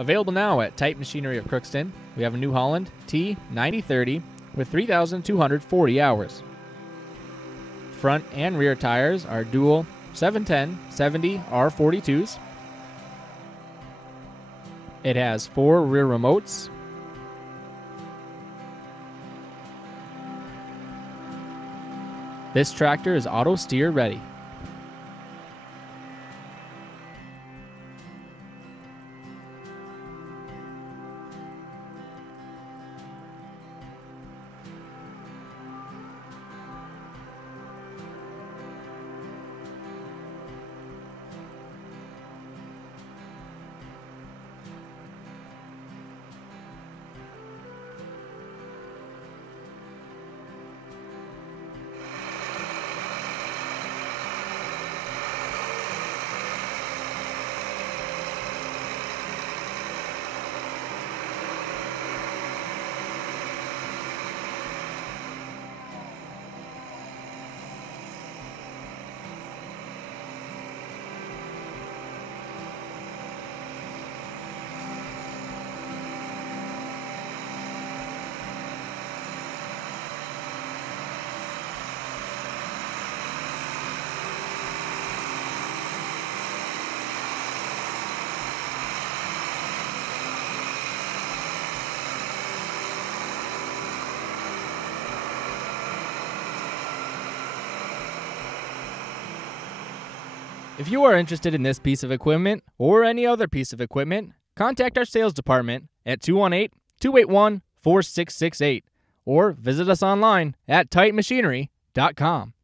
Available now at Type Machinery of Crookston, we have a new Holland T9030 with 3,240 hours. Front and rear tires are dual 710/70 R42s. It has 4 rear remotes. This tractor is auto steer ready. If you are interested in this piece of equipment or any other piece of equipment, contact our sales department at 218-281-4668 or visit us online at tightmachinery.com.